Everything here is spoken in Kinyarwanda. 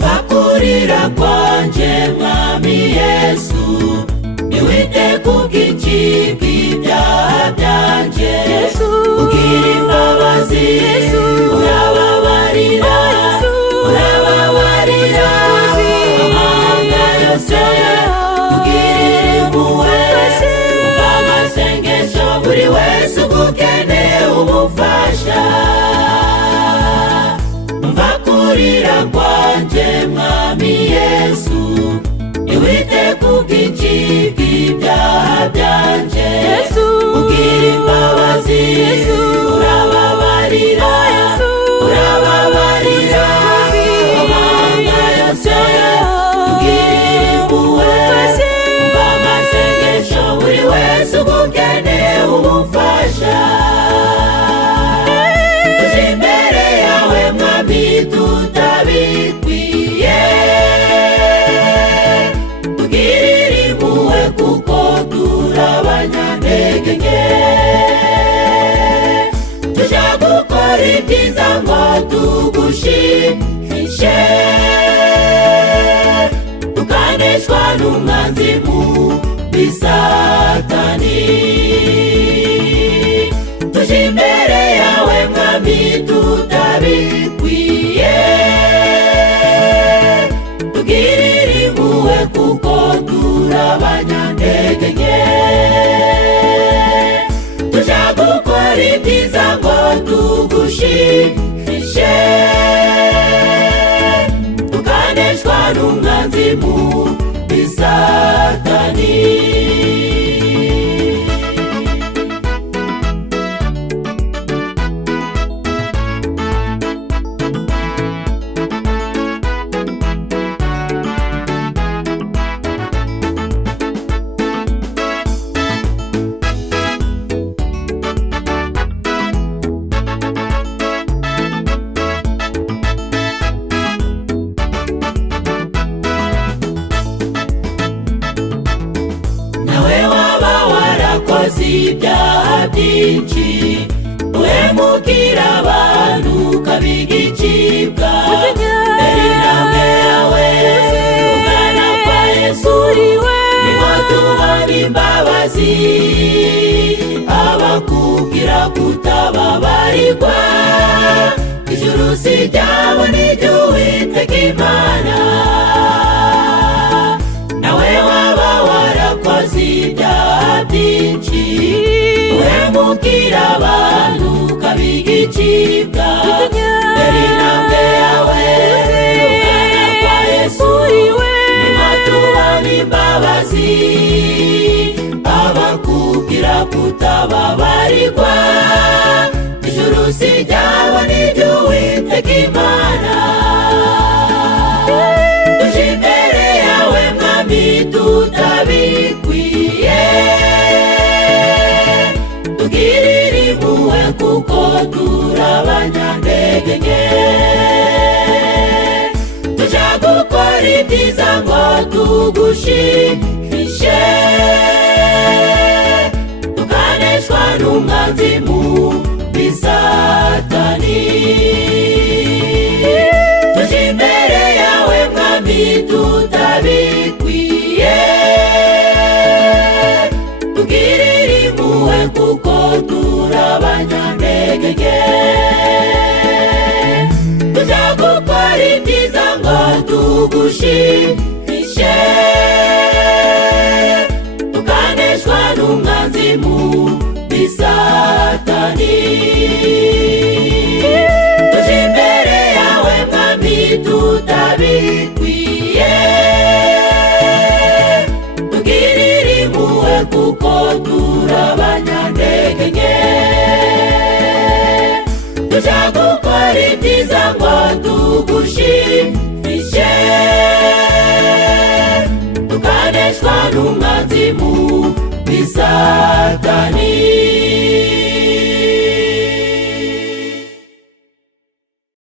umva kurira kwanje mwami Yesu, niwite kubwinshi bw'ibyaha byanje. Ugira imbabazi, urababarira, urababarira amahanga yose. Ugirira impuhwe, umva amasengesho buri wese ugukeneye ubufasha. Umva kurira kwanje mwami Yesu, niwite kubwinshi bw'ibyaha byanje. Ugira imbabazi, urababarira, urababarira amahanga yose. Ugirira impuhwe, umva amasengesho buri wese ugukeneye ubufasha. Tuje imbere yawe mwami tutabikwiye, tugirire impuhwe kuko turabanyantege nke. Tuje gukora ibyiza ngo tugushimishe, tukaneshwa n'umwanzi mubi Satani. Tuje imbere yawe mwami tutabikwiye, tugirire impuhwe kuko turabanyantege nke. Tuje gukora ibyiza ngo tugushimishe, tukaneshwa n'umwanzi mubi Satani. Ibyaha byinshi uhemukira abantu ukabiga icibwa, mbere intambwe yawe ugana kwa Yesu, niho tubona imbabazi. Abakubwira kutababarirwa, ijuru si ryabo ni ry'Uwiteka Imana. Nawe waba warakoze ibyaha byinshi uhemukira abantu ukabiga icibwa, mbere intambwe yawe ugana kwa Yesu, niho tubona imbabazi. Abakubwira kutababarirwa, ijuru si ryabo ni ry'Uwiteka Imana. Tuje imbere yawe mwami tutabikwiye, tugirire impuhwe kuko turabanyantege nke. Tuje gukora ibyiza ngo tugushimishe, tukaneshwa n'umwanzi mubi Satani. Tuje imbere yawe mwami tutabikwiye, tugirire impuhwe kuko turabanyantege nke. Tuje gukora ibyiza ngo tugushimishe, tukaneshwa n'umwanzi mubi Satani. Tuje imbere yawe mwami tutabikwiye, tugirire impuhwe kuko turabanyantege nke. Tuje gukora ibyiza ngo tugushimishe, tukaneshwa n'umwanzi mubi Satani.